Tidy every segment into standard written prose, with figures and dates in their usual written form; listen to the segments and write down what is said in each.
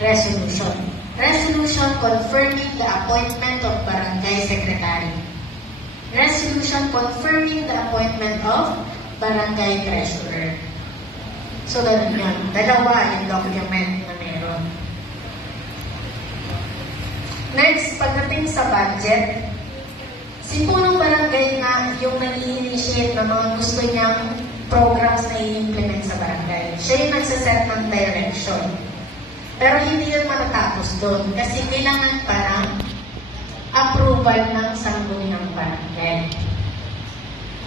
resolution. Resolution confirming the appointment of barangay secretary. Resolution confirming the appointment of barangay treasurer. So, ganun yun. Dalawa yung document na meron. Next, pagdating sa budget, si punong barangay na yung nag-i-initiate ng mga gusto niyang programs na i-implement sa barangay. Siya yung nagsaset ng direction. Pero hindi yun matatapos doon kasi kailangan pa ng approval ng sangguniang barangay.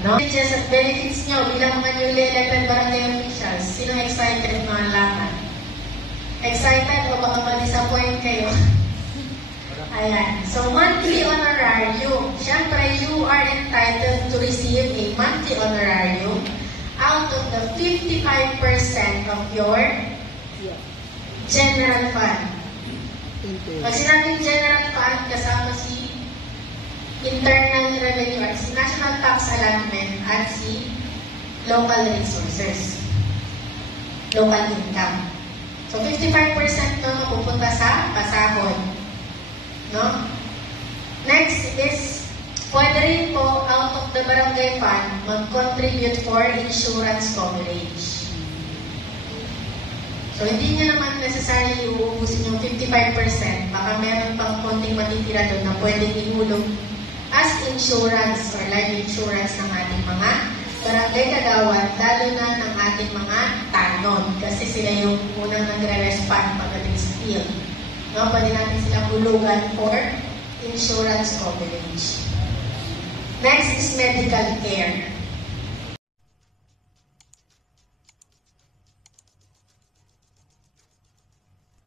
No? Just at benefits nyo bilang mga newly elected barangay officials, sino excited mga laman? Excited o baka ma-disappoint kayo? Ayan. So, monthly honorarium. Siyempre, you are entitled to receive a monthly honorarium out of the 55% of your general fund. Pag sinabing general fund, kasama si internal revenue at si national tax allotment at si local resources, local income. So, 55% to mapupunta sa pasahod. No? Next is, pwede rin po out of the barangay fund mag-contribute for insurance coverage. So, hindi nyo naman necessarily uubusin yung 55%. Baka meron pang konting matitira doon na pwedeng ihulog as insurance or life insurance ng ating mga barangay kagawad, lalo na ng ating mga tanod. Kasi sila yung unang nagre-respond pagdating sa field. No, pwede natin silang hulugan for insurance coverage. Next is medical care.